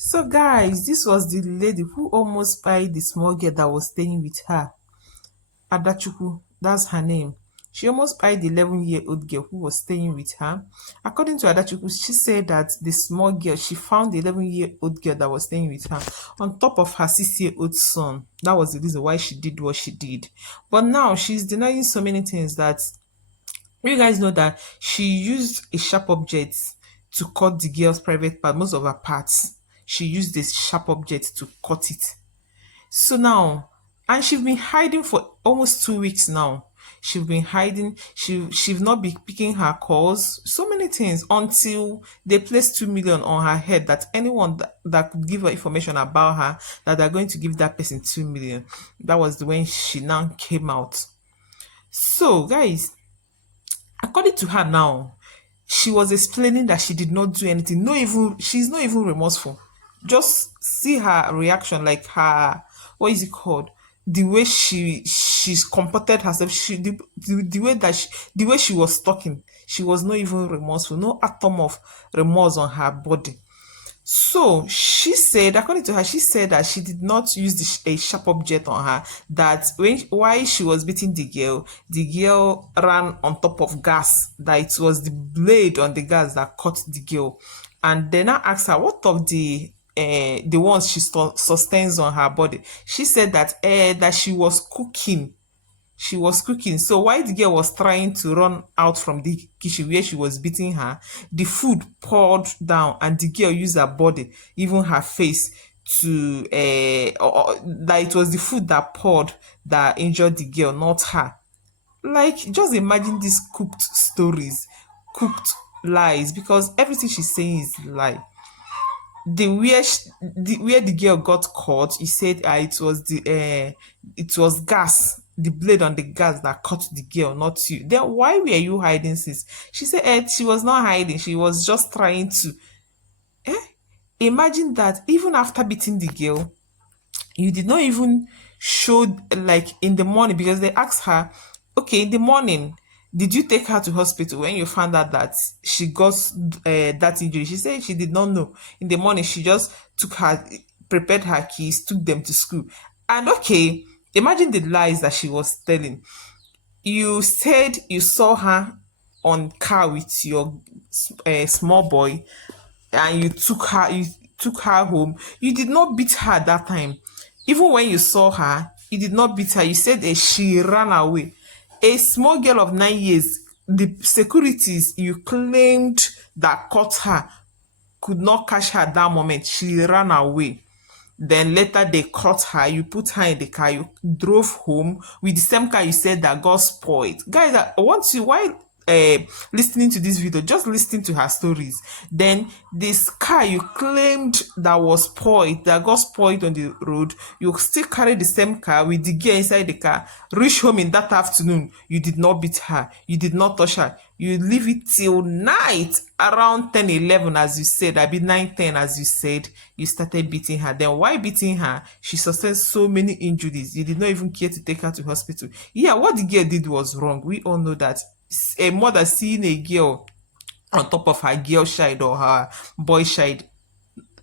So guys, this was the lady who almost spied the small girl that was staying with her. Adachuku, that's her name. She almost spied the 11-year-old girl who was staying with her. According to Adachuku, she said that the small girl, she found the 11-year-old girl that was staying with her on top of her 6-year-old son. That was the reason why she did what she did. But now she's denying so many things that you guys know that she used a sharp object to cut the girl's private part, most of her parts. She used this sharp object to cut it. So now, and she's been hiding for almost 2 weeks now. She's been hiding. She's not been picking her calls. So many things until they placed 2 million on her head that anyone that could give her information about her, that they're going to give that person 2 million. That was when she now came out. So guys, according to her now, she was explaining that she did not do anything. No, even she's not even remorseful. Just see her reaction, like her, what is it called? The way she's comported herself, the way that the way she was talking, she was not even remorseful. No atom of remorse on her body. So she said, according to her, she said that she did not use a sharp object on her. That while she was beating the girl ran on top of gas. That it was the blade on the gas that cut the girl. And then I asked her, what of the ones she sustains on her body? She said that she was cooking. She was cooking. So while the girl was trying to run out from the kitchen where she was beating her, the food poured down and the girl used her body, even her face, to that it was the food that poured that injured the girl, not her. Like, just imagine these cooked stories, cooked lies, because everything she's saying is lie. Where the girl got caught, he said it was gas, the blade on the gas that cut the girl, not you. Then why were you hiding, sis? She said she was not hiding, she was just trying to imagine that even after beating the girl, you did not even show, like, in the morning, because they asked her, okay, in the morning, did you take her to hospital when you found out that she got that injury? She said she did not know. In the morning, she just prepared her keys, took them to school. And okay, imagine the lies that she was telling. You said you saw her on car with your small boy, and you took her home. You did not beat her that time. Even when you saw her, you did not beat her. You said she ran away. A small girl of 9 years, the securities you claimed that caught her could not catch her that moment. She ran away. Then later they caught her. You put her in the car. You drove home with the same car you said that got spoiled. Guys, I want you, while listening to this video, just listening to her stories. Then this car you claimed that was spoiled, that got spoiled on the road, you still carry the same car with the gear inside the car, reach home in that afternoon. You did not beat her. You did not touch her. You leave it till night around 10, 11, as you said. I be 9, 10, as you said. You started beating her. Then why beating her? She sustained so many injuries. You did not even care to take her to hospital. Yeah, what the girl did was wrong. We all know that. A mother seeing a girl on top of her girl child or her boy child,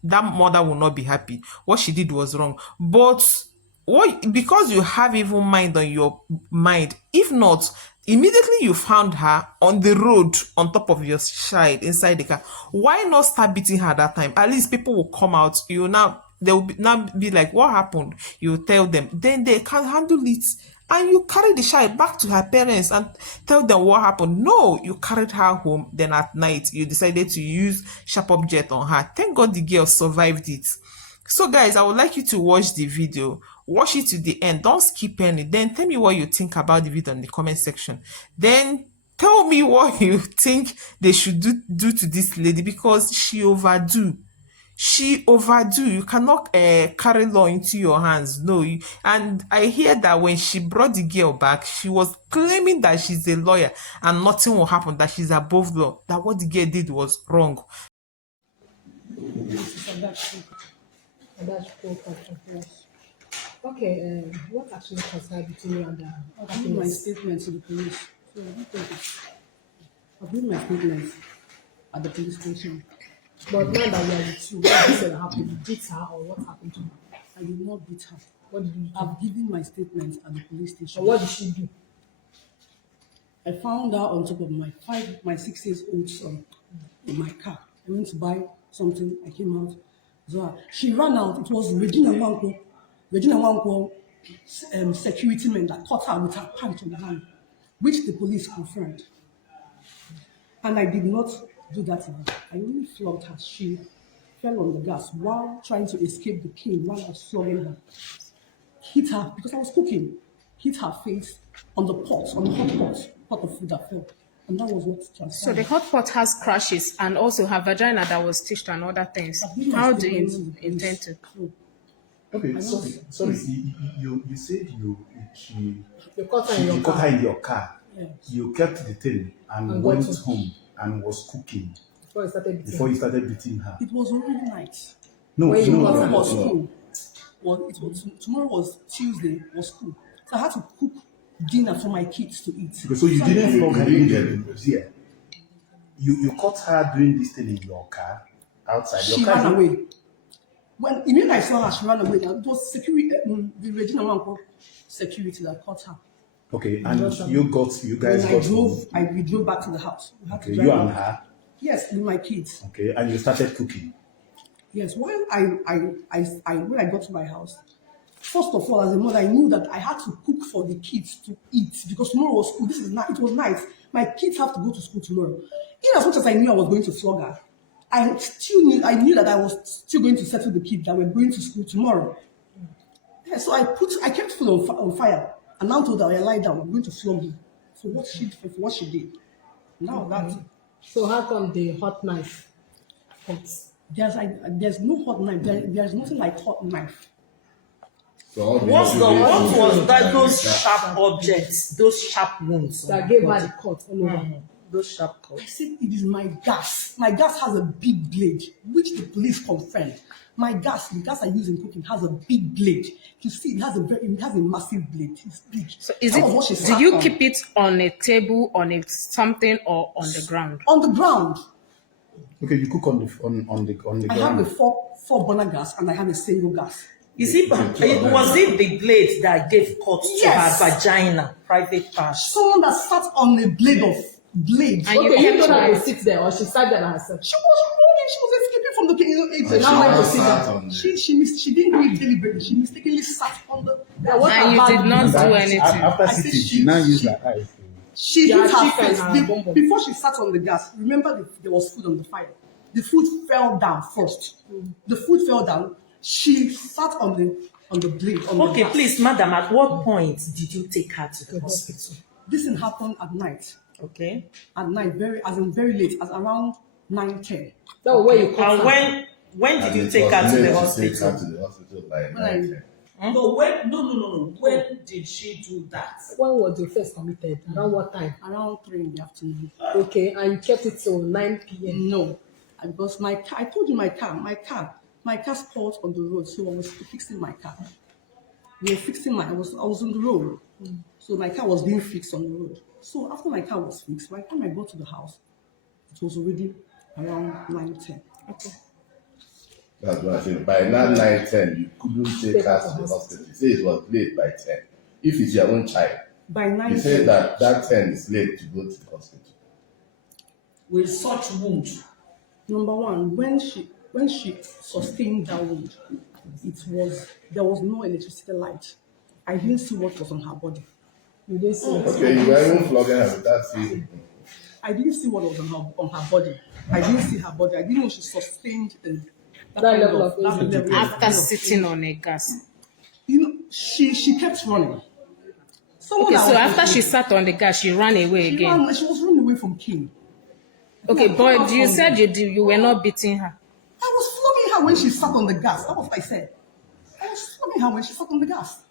that mother will not be happy. What she did was wrong. But what, because you have evil mind on your mind, if not, immediately you found her on the road on top of your child inside the car, why not start beating her that time? At least people will come out. They will now be like, what happened? You tell them, then they can handle it. And you carry the child back to her parents and tell them what happened. No, you carried her home. Then at night, you decided to use sharp object on her. Thank God the girl survived it. So guys, I would like you to watch the video. Watch it to the end. Don't skip any. Then tell me what you think about the video in the comment section. Then tell me what you think they should do to this lady, because she overdo. She overdo. You cannot carry law into your hands. No. And I hear that when she brought the girl back, she was claiming that she's a lawyer and nothing will happen, that she's above law, that what the girl did was wrong. That's cool. Yes. Okay, what actually transpired between you and I've given my statement to the police. So I don't think it's. I've given my statement at the police station. But now that we are with you, what did you say that happened? You beat her or what happened to her? I did not beat her. What did you do? I've given my statement at the police station. And what did she do? I found her on top of my 6 years old son in my car. I went to buy something. I came out. So she ran out. It was Regina Wanko, security men that caught her with her pants on the hand, which the police confirmed. And I did not do that to her. I only flogged her. She fell on the gas while trying to escape the cane while I was flogging her. Hit her because I was cooking. Hit her face on the pot, on the pot of food that fell. And that was what transpired. So the hot pot has crashes and also her vagina that was stitched and other things. How do you intend to? Okay, sorry. You said she You caught her in your caught her car in your car. Yes. You kept the thing and And went got home and was cooking before you started beating before her. you started beating her. It was already night. No, When you no, got no, her. Tomorrow no, was no. school. Well, tomorrow was Tuesday, was school. So I had to cook dinner for my kids to eat. Okay, so you didn't flog her in there. You caught her doing this thing in your car outside. She Your car ran away. When immediately I saw her, she ran away. It was security, the Regina Wanko security that caught her. Okay, and you guys When got we drove back to the house. We had to okay, drive you and back. her. Yes, with my kids. Okay, and you started cooking. Yes, while when I got to my house, first of all, as a mother, I knew that I had to cook for the kids to eat because tomorrow was school. It was night. My kids have to go to school tomorrow. In as much as I knew I was going to flog her, I knew that I was still going to settle the kids that were going to school tomorrow. Yeah, so I kept food on fire and now told her, I lie down, I'm going to flog you for what she did. Now that So how come the hot knife hurts? there's no hot knife. There's nothing like hot knife. So What was that? Those sharp objects, those sharp wounds. That gave her the cut all over. Those sharp I cuts. said it is my gas. My gas has a big blade, which the police confirmed. The gas I use in cooking has a big blade. You see, it has a massive blade. It's big. So is That was what she it? Do sat you on. keep it on a table, on a something, or on the ground? On the ground? Okay, you cook on the I have a ground. four burner gas and I have a single gas. Was it the blade that gave cut to Yes. her vagina, private part? Someone that sat on a blade. And you Okay, you kept told her to her. sit there or she sat there by herself. She was running. She was escaping from the kitchen. So now when you sit down, She didn't do it deliberately. She mistakenly sat on the. what And you about did not the- do anything. After I said sitting, she- she now used her eyes. She Yeah, hit her chicken face and bonbon. before she sat on the gas. Remember, there was food on the fire. The food fell down first. The food fell down. She sat on the blade. On the Okay, gas. please, madam, at what point did you take her to the hospital? This thing happened at night. Okay. At night, very late, as around 9:10. That was where you caught And her. when did you take her to the hospital? by When I- 9:10. No. When did she do that? When was your first committed? Around what time? Around 3 in the afternoon. Okay, and you kept it till 9 p.m. No, because my car. I told you my car spoiled on the road, so I was fixing my car. We were fixing I was on the road, so my car was being fixed on the road. So after my car was fixed, by the time I got to the house, it was already around 9:10. Okay. That's what I said. By now 9:10, you couldn't take her to the hospital. You say it was late by 10. If it's your own child, By you say 9:10, that 10 is late to go to the hospital. With such wound. number one, when she sustained that wound, there was no electricity light. I didn't see what was on her body. You didn't see it. Okay, you were even flogging her without seeing. I didn't see what was on her body. I didn't see her body. I didn't know she sustained that kind level of that injury. level of- After sitting on a gas. You know, she kept running. Someone Okay, that so was after with she me, sat on the gas, she ran away she again. was running away from King. Okay, Yeah, but you from said you were not beating her. I was flogging her when she sat on the gas. That was what I said. I was flogging her when she sat on the gas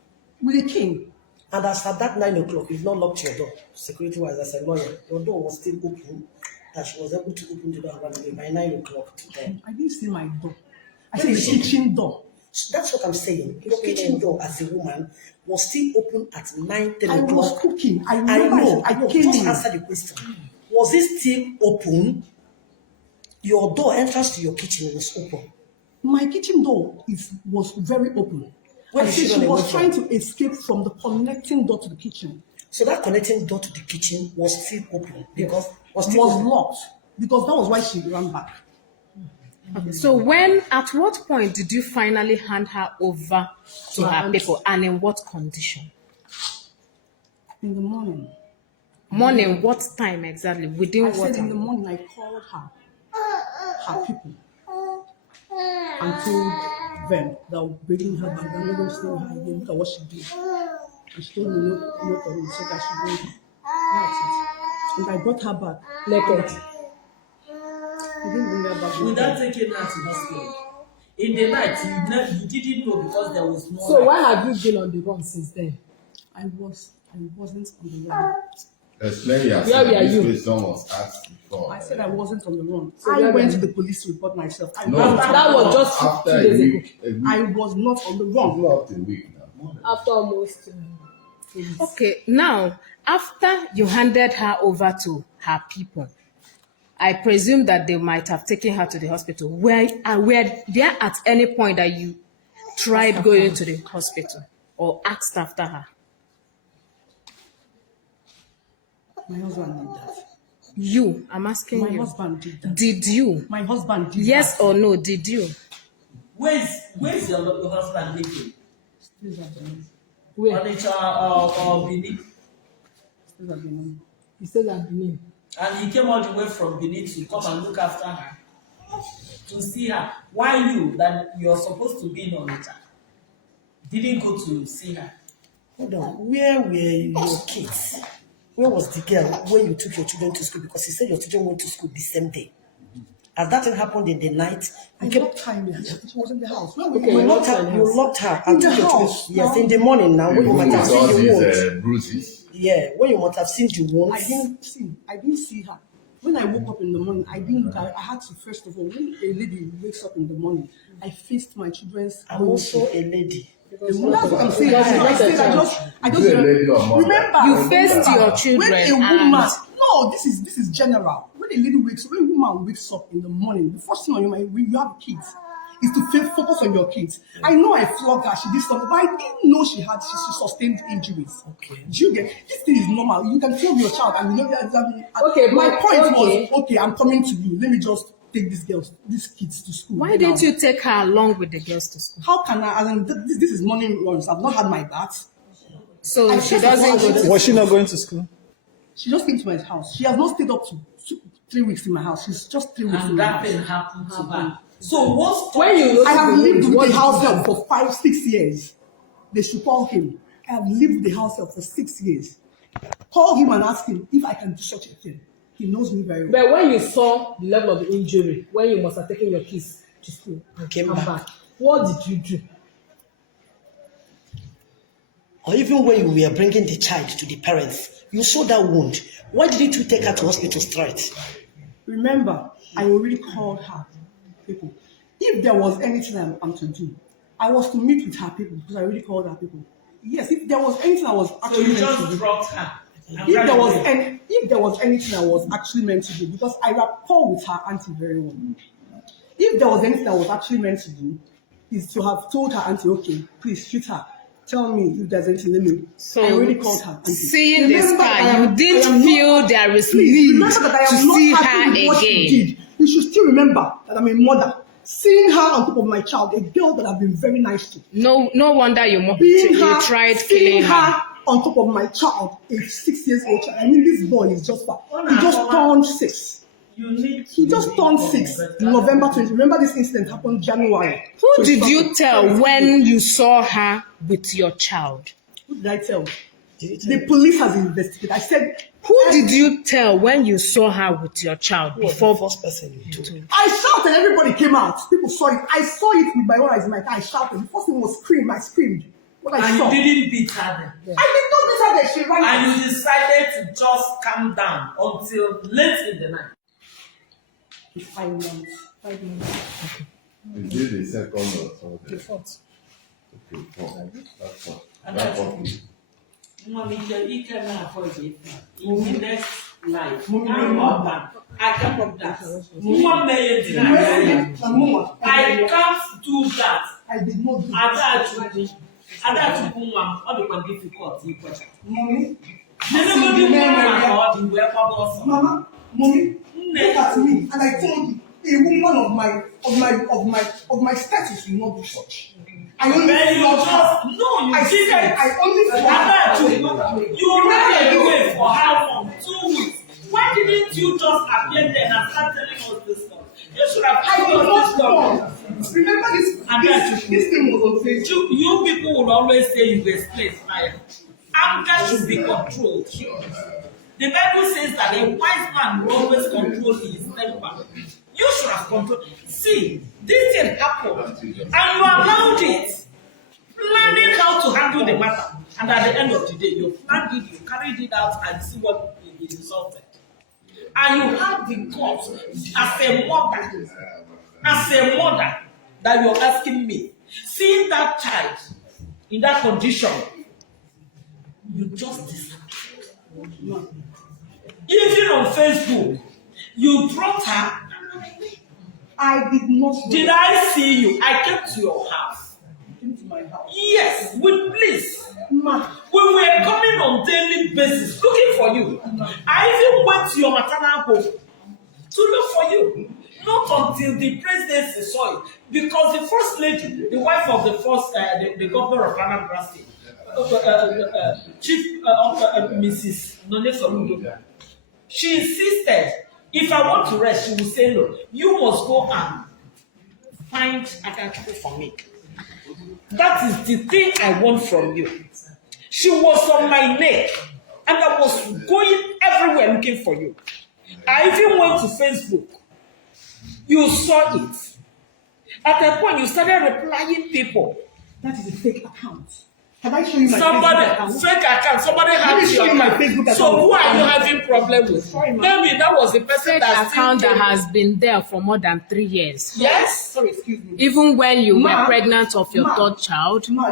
with a cane. And as at that 9 o'clock, you've not locked your door, security wise, as a lawyer, your door was still open, that she was able to open the door and run away by 9 o'clock to 10. I didn't see my door. I said the kitchen door. That's what I'm saying. Your kitchen door as a woman was still open at 9, 10 I was o'clock. cooking. I I remember know. I No, came just in. answer the question. Was it still open? Your door entrance to your kitchen was open. My kitchen door was very open. Where I did said she she run was away trying from? to escape from the connecting door to the kitchen. So that connecting door to the kitchen was still open because was It still was open. locked because that was why she ran back. So at what point did you finally hand her over to her people, and in what condition? In the morning. Morning, what time exactly? Within I what said in the time? morning I called her people, and told them that I'm bringing her back. I'm not going to stay with her again. Look at what she did. And she told me no problem. So that she bring her. That's it. And I brought her back. Naked. I didn't bring her back. Without taking her to hospital. In the night, you didn't know because there was no So light. why have you been on the run since then? I wasn't on the run. Explain Where yourself. were you? This question was asked before. I said I wasn't on the run. So I where went were to you? the police to report myself. I No, wasn't That on the was run. just after 2 a days ago. week. A week. I was not on the run. Not up to a week now. More than- After almost Okay, now, after you handed her over to her people, I presume that they might have taken her to the hospital. Were there at any point that you tried going to the hospital or asked after her? My husband did that. I'm asking My you. husband did that. Did you? My husband did Yes that. or no, did you? Where's your husband living? Please have been- where? Onitsha or Benin? please have been- He says I'm Benin. And he came all the way from Benin to come and look after her, to see her. Why you, that you're supposed to be in Onitsha, didn't go to see her? Hold on. Where were your kids? Where was the girl when you took your children to school? Because you said your children went to school the same day. As that thing happened in the night, I you kept locked her in there. She was in the house. When Okay, you you locked locked her her. in the You house. locked her In and the took your children. house, Yes, no. in the morning now when you Even might have with all seen the these wound. bruises. Yeah, when you might have seen the wounds. I didn't see her. When I woke up in the morning, I had to, first of all, when a lady wakes up in the morning, I faced my children's. I'm also a lady. That's what I'm saying. Because I she's said, not a I just Is it a lady or mother? remember. You faced remember, your children When a woman, and- no, this is general. When a lady when a woman wakes up in the morning, the first thing on your mind when you have kids is to focus on your kids. I know I flogged her, she did something, but I didn't know she sustained injuries. Okay. Do you get this thing is normal? You can flog your child, and you know that. Okay, my but- point okay. was okay. I'm coming to you. Let me just take these kids to school. Why Now. didn't you take her along with the girls to school? How can I? This is morning runs. I've not had my bath. So I she just doesn't want go to- to Was she not going to school? She just came to my house. She has not stayed up to 3 weeks in my house. She's just 3 weeks in And my that house. thing happened to her. So what's When you I have lived with what the did house you help for 5-6 years. They should call him. I have lived with the house help for 6 years. Call him and ask him if I can do such a thing. He knows me very well. But when you saw the level of the injury, when you must have taken your kids to school and Came come back. back, what did you do? Or even when you were bringing the child to the parents, you saw that wound. Why didn't you take her to hospital straight? Remember, I already called her people. If there was anything I'm to do, I was to meet with her people because I already called her people. Yes, if there was anything I was So actually you meant to just do. dropped her. and If ran there was away. if there was anything I was actually meant to do, because I rapport with her auntie very well. If there was anything I was actually meant to do, is to have told her auntie, okay, please shoot her. Tell me if there's anything. Let me. I already called her auntie. Seeing this Remember car, that I am- you didn't I am feel not- there is Please need remember that I to am not see happy her with what she again. did. You should still remember that I'm a mother. Seeing her on top of my child, a girl that I've been very nice to. No wonder you Seeing her, tried seeing killing her. on top of my child, a 6 years old child. I mean, this boy is just fat. He just turned 6. You need He to just be turned on 6. better- November 20. Remember this incident happened January. Who did you 22nd. tell when you saw her with your child? Who did I tell? Did you tell The me? police has investigated. I said, Who did you tell when you saw her with your child Who was the before? first person you told? I shouted, everybody came out. People saw it. I saw it with my own eyes in my car. I shouted. The first thing was scream. I screamed. What I And saw. you didn't beat her then. I did not beat her there. She ran And out. you decided to just calm down until late in the night. It's 5 months. 5 months. Is it the second or something? The fourth. Okay, four. That's four. And That's that's four. Mommy, you can afford it. In the next life. I'm not. I can't do that. One million dinner. I can't do that. I did not do Ada one, all the difficult you question. Mommy, Anybody want to work Mama, mommy, look at me, and I told you, a woman of my status will not do such. I only love her. No, you I didn't. said I only love her. You ran away for how long? 2 weeks. Why didn't you just appear there and start telling us this stuff? You should have I told did us this not stuff. know. Remember this thing was on Facebook. You people would always say you were slave fire. Anger should be controlled. The Bible says that a wise man will always control his temper. You should have controlled. See, this thing happened, and you allowed it, planning how to handle the matter. And at the end of the day, you planned it, you carried it out, and see what it resulted. And you have the guts as a mother, that you're asking me, seeing that child in that condition, you just disappeared. Even on Facebook, you dropped her. I did not know. Did I see you? I came to your house. Came to my house. Yes, with please. Ma, We were coming on daily basis looking for you. I even went to your maternal home to look for you. Not until the presidency saw it. Because the first lady, the wife of the first, the governor of Anambra State, Chief Mrs. None Soludo, she insisted, if I want to rest, she will say no. You must go and find Akachukwu for me. That is the thing I want from you. She was on my neck, and I was going everywhere looking for you. I even went to Facebook. You saw it. At a point, you started replying people. that is a fake account. Can I show you my Somebody Facebook account? fake account. Somebody Let me has show your you my account. Facebook account. So who are you having problem with? Sorry, ma'am. Maybe that was the person Fake that account that has been there for more than 3 years. Yes. Sorry, excuse me. Even when you Ma, were pregnant of your ma, third child. Ma,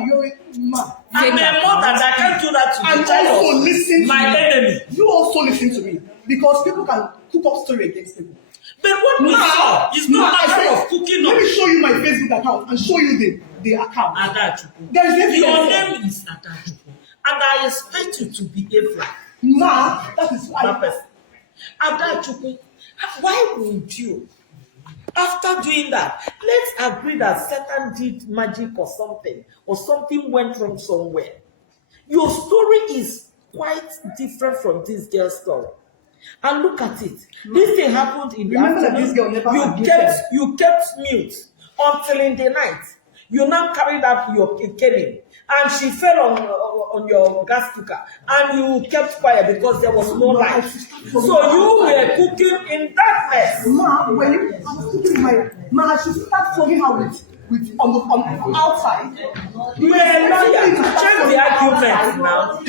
ma. I'm Fake a mother account. that can't do that to And the child also of listen to my me. enemy. You also listen to me because people can cook up story against people. But what we saw is Ma, not I matter said, of cooking let up. me show you my Facebook account and show you the account. Adachukwu. There is evidence Your there. name is Adachukwu. And I expect you to behave like Ma, that is that person. Adachukwu, why would you? After doing that, let's agree that Satan did magic or something went wrong somewhere. Your story is quite different from this girl's story. And look at it. This thing happened in the Remember that afternoon. this girl never abused You kept mute until in the night. You now carried out your cane and she fell on your gas cooker and you kept quiet because there was no light. So you were cooking in darkness. Ma, when you I was cooking I should start following her with on outside. You were a liar. Check the argument now.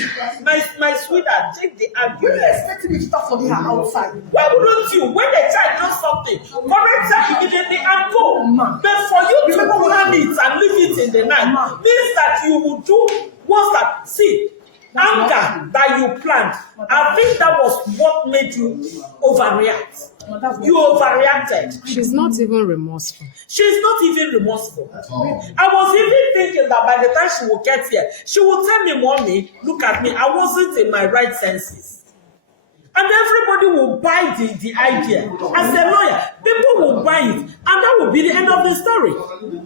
My sweetheart, check the You were argument. expecting me to start following her outside. Why wouldn't you? When the child does something, correct her immediately and go. Ma. But for you to Remember what plan it and leave it in the night Ma. means that you will do what's that? See, anger that you planned. I think that was what made you overreact. You overreacted. She's not even remorseful. She's not even remorseful. I was even thinking that by the time she will get here, she will tell me, Mommy, look at me, I wasn't in my right senses. And everybody will buy the idea. As a lawyer, people will buy it. And that will be the end of the story.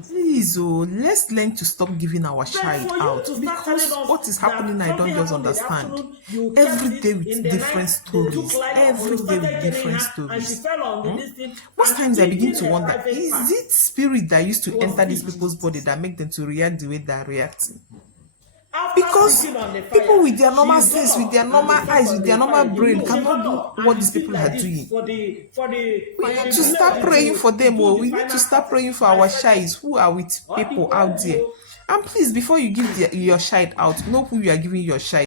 Please, oh, let's learn to stop giving our child for you out to start because telling us what is that happening, I don't something just happened in the understand. afternoon, you Every kept day it in with the different night, they took stories. light, Every you day started with getting different her, and she stories. fell on this thing, Most and times I begin to in a wonder, private is part. it spirit that used to Was enter these it? people's body that make them to react the way they are reacting? After Because sitting on the fire, people with their normal she sense, got with their up normal and eyes, sat with on their the normal fire. brain She cannot got up do and what these did people like are this doing. We need to start praying for them, or we need to start praying for our shies who are with people out there. And please, before you give your child out, know who you are giving your child.